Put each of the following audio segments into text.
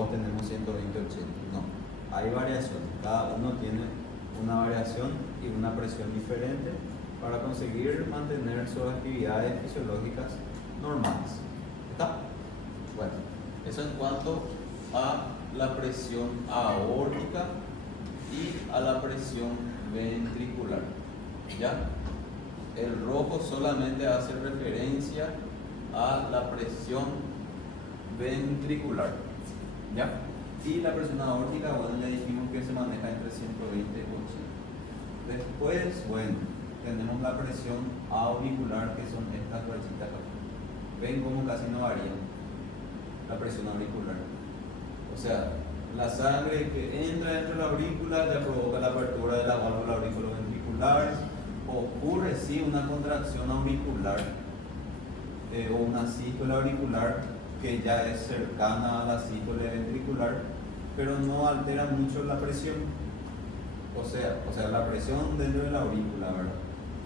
todos tenemos 120/80. No, hay variaciones. Cada uno tiene una variación y una presión diferente para conseguir mantener sus actividades fisiológicas normales. ¿Está? Bueno, eso en cuanto a la presión aórtica y a la presión ventricular. ¿Ya? El rojo solamente hace referencia a la presión ventricular. ¿Ya? Y la presión aórtica, bueno, ya dijimos que se maneja entre 120 y 80. Después, bueno, tenemos la presión auricular, que son estas rayitas acá. Ven cómo casi no varía la presión auricular. O sea, la sangre que entra dentro de la aurícula ya provoca la apertura de la válvula auriculoventricular. Ocurre sí una contracción auricular o una sístole auricular que ya es cercana a la sístole ventricular, pero no altera mucho la presión. O sea, la presión dentro de la aurícula, ¿verdad?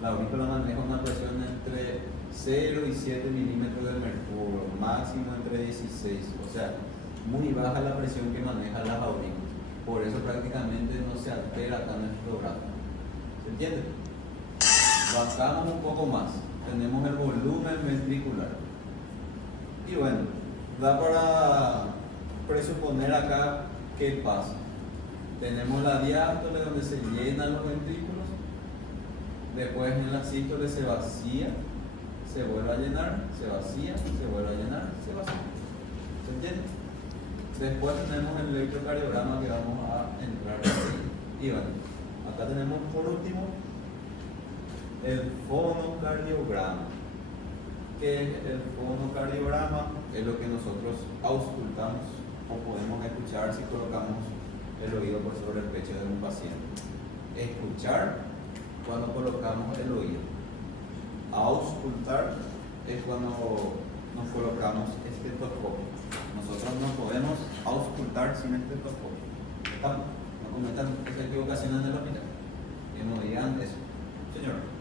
La aurícula maneja una presión entre 0 y 7 milímetros de mercurio, máximo entre 16. O sea, muy baja la presión que manejan las aurículas. Por eso prácticamente no se altera acá en el programa. ¿Se entiende? Bajamos un poco más. Tenemos el volumen ventricular. Y bueno, da para presuponer acá qué pasa. Tenemos la diástole donde se llenan los ventrículos. Después en la sístole se vacía, se vuelve a llenar, se vacía, se vuelve a llenar, se vacía. ¿Se entiende? Después tenemos el electrocardiograma que vamos a entrar ahí. Y bueno, acá tenemos por último el fonocardiograma. ¿Qué es el fonocardiograma? Es lo que nosotros auscultamos o podemos escuchar si colocamos el oído por sobre el pecho de un paciente. Escuchar cuando colocamos el oído. Auscultar es cuando nos colocamos estetoscopio. Nosotros no podemos auscultar sin estetoscopio. No cometan esa equivocación en el hospital. Que no digan eso. Señor.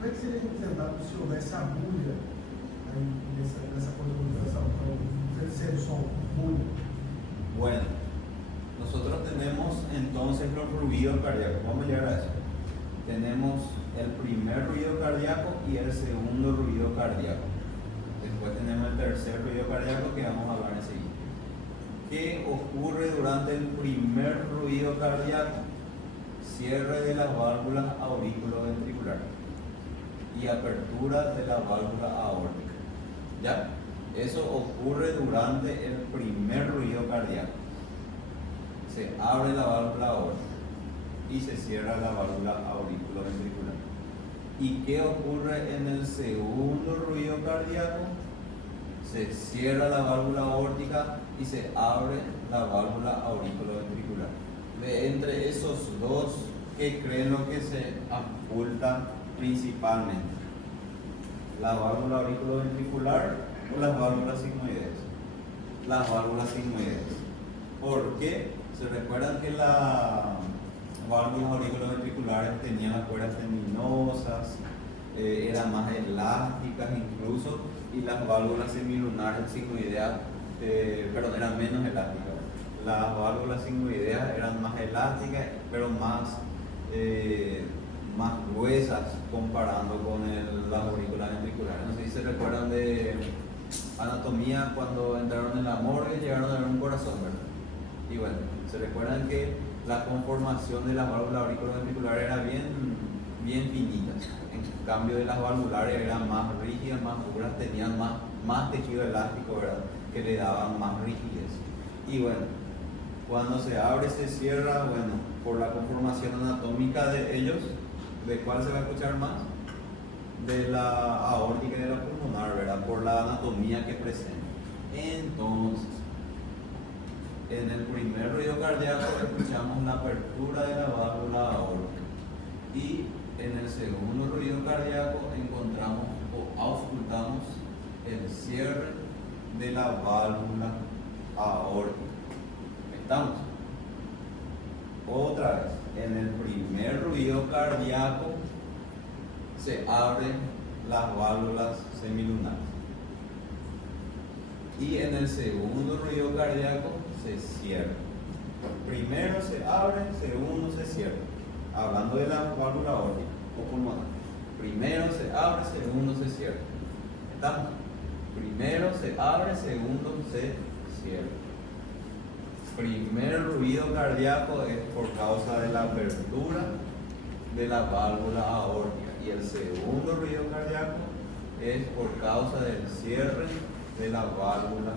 Como é que seria representado se houvesse agulha aí nessa comunicação? Então, ser som, agulha? Bueno, nosotros tenemos entonces los ruidos cardíacos. Vamos a llegar a eso. Tenemos el primer ruido cardíaco y el segundo ruido cardíaco. Después tenemos el tercer ruido cardíaco que vamos a hablar enseguida. ¿Qué ocurre durante el primer ruido cardíaco? Cierre de las válvulas auriculoventriculares y apertura de la válvula aórtica. ¿Ya? Eso ocurre durante el primer ruido cardíaco. Se abre la válvula aórtica y se cierra la válvula auriculoventricular. ¿Y qué ocurre en el segundo ruido cardíaco? Se cierra la válvula aórtica y se abre la válvula auriculoventricular. De entre esos dos, ¿qué creen lo que se oculta principalmente? ¿La válvula auriculoventricular o las válvulas sigmoideas? Las válvulas sigmoideas. ¿Por qué? ¿Se recuerdan que las válvulas auriculoventriculares tenían las cuerdas tendinosas, eran más elásticas incluso, y las válvulas semilunares sigmoideas eran menos elásticas? Las válvulas sigmoideas eran más elásticas, pero más gruesas comparando con las aurículas ventriculares. No sé si se recuerdan de anatomía cuando entraron en la morgue y llegaron a ver un corazón, ¿verdad? Y bueno, se recuerdan que la conformación de las válvulas auriculoventriculares era bien finitas. En cambio de las valvulares eran más rígidas, más duras, tenían más tejido elástico, ¿verdad? Que le daban más rigidez. Y bueno, cuando se abre, se cierra, bueno, por la conformación anatómica de ellos, ¿de cuál se va a escuchar más? De la aórtica y de la pulmonar, ¿verdad? Por la anatomía que presenta. Entonces, en el primer ruido cardíaco escuchamos la apertura de la válvula aórtica y en el segundo ruido cardíaco encontramos o auscultamos el cierre de la válvula aórtica. ¿Estamos? Otra vez, en el primer ruido cardíaco se abren las válvulas semilunares. Y en el segundo ruido cardíaco se cierra. Primero se abre, segundo se cierra. Hablando de la válvula aórtica o pulmonar. Primero se abre, segundo se cierra. ¿Estamos? Primero se abre, segundo se cierra. Primer ruido cardíaco es por causa de la apertura de la válvula aórtica. Y el segundo ruido cardíaco es por causa del cierre de la válvula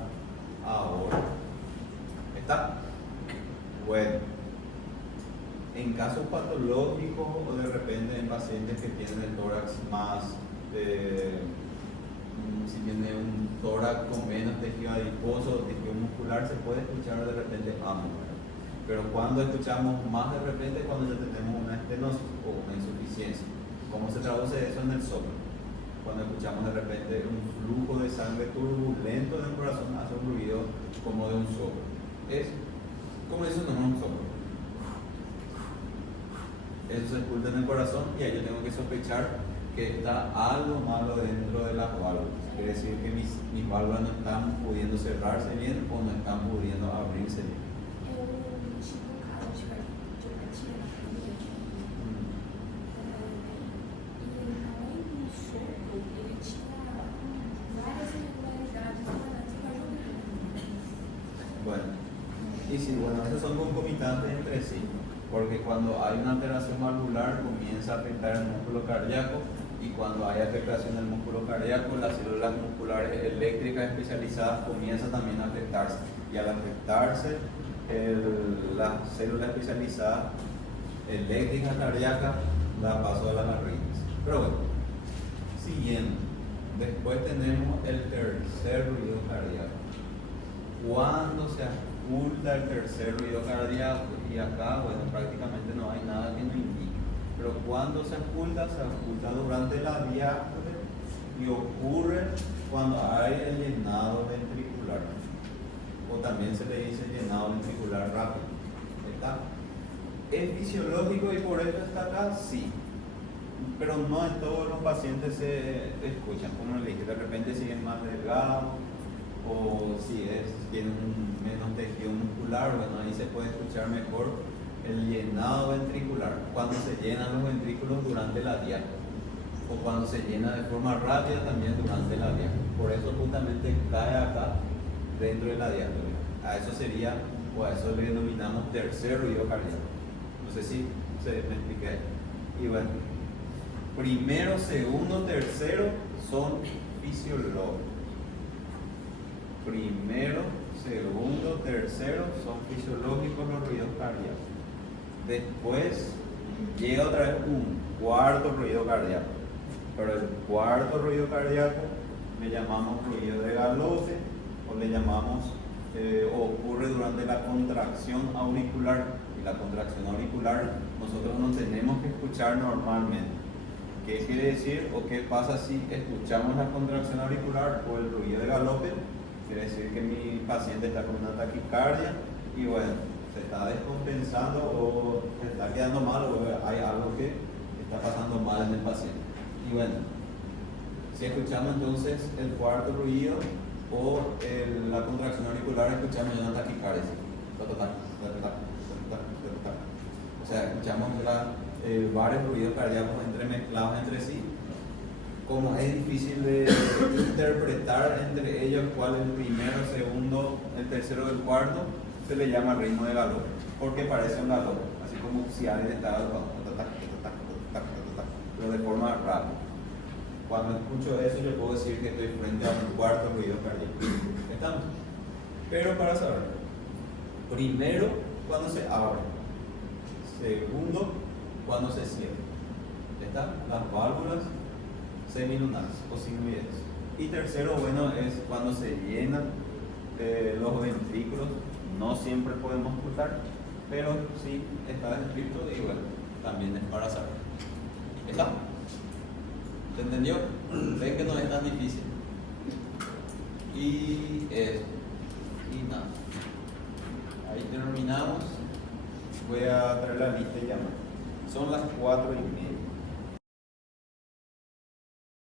aórtica. ¿Está? Bueno, en casos patológicos o de repente en pacientes que tienen el tórax más, si tiene un tórax con menos tejido adiposo o tejido muscular, se puede escuchar de repente ambos, ¿verdad? Pero cuando escuchamos más de repente, cuando ya tenemos una estenosis o una insuficiencia. ¿Cómo se traduce eso en el soplo? Cuando escuchamos de repente un flujo de sangre turbulento en el corazón, hace un ruido como de un soplo. Es como eso, no es un soplo. Eso se escucha en el corazón y ahí yo tengo que sospechar que está algo malo dentro de las válvulas. Quiere decir que mis válvulas no están pudiendo cerrarse bien o no están pudiendo abrirse bien. Eu tive um caso de cardiopatia na família e além do sopro, ele tinha várias irregularidades cardíacas. Bueno, y sí, bueno, esos son concomitantes entre sí, porque cuando hay una alteración valvular comienza a afectar el músculo cardíaco y cuando hay afectación del músculo cardíaco, las células musculares eléctricas especializadas comienzan también a afectarse y al afectarse las células especializadas eléctricas cardíacas da paso a las arritmias. Pero bueno, siguiendo, después tenemos el tercer ruido cardíaco. Cuando se oculta el tercer ruido cardíaco, y acá, bueno, prácticamente no hay nada que nos indique, pero cuando se oculta durante la diástole y ocurre cuando hay el llenado ventricular, o también se le dice llenado ventricular rápido. ¿Está? ¿Es fisiológico y por eso está acá? Sí, pero no en todos los pacientes se escuchan. Como le dije, de repente siguen más delgados, o si tienen menos tejido muscular, bueno, ahí se puede escuchar mejor el llenado ventricular, cuando se llenan los ventrículos durante la diástole, o cuando se llena de forma rápida también durante la diástole. Por eso justamente cae acá dentro de la diástole. A eso sería, o a eso le denominamos tercer ruido cardíaco. No sé si me expliqué. Y bueno, primero, segundo, tercero son fisiológicos. Primero, segundo, tercero son fisiológicos los ruidos cardíacos. Después llega otra vez un cuarto ruido cardíaco. Pero el cuarto ruido cardíaco le llamamos ruido de Galope o le llamamos, ocurre durante la contracción auricular. Y la contracción auricular nosotros no tenemos que escuchar normalmente. ¿Qué quiere decir o qué pasa si escuchamos la contracción auricular o el ruido de Galope? Quiere decir que mi paciente está con una taquicardia y bueno, se está descompensando o se está quedando mal o hay algo que está pasando mal en el paciente. Y bueno, si escuchamos entonces el cuarto ruido o la contracción auricular, escuchamos una taquicardia. O sea, escuchamos varios ruidos cardíacos entremezclados entre sí. Como es difícil de interpretar entre ellos cuál es el primero, el segundo, el tercero, el cuarto, se le llama ritmo de galope, porque parece un galope, así como si alguien estaba pero de forma rápida. Cuando escucho eso, yo puedo decir que estoy frente a un cuarto ruido cardíaco. ¿Estamos? Pero para saber, primero cuando se abre, segundo cuando se cierra. ¿Están? Las válvulas semilunares o sinuoides. Y tercero, bueno, es cuando se llenan los ventrículos. No siempre podemos ocultar, pero sí está descrito y bueno, también es para saber. ¿Está? ¿Se entendió? Ven que no es tan difícil. Y eso. Y nada. Ahí terminamos. Voy a traer la lista y llamar. Son las 4:30.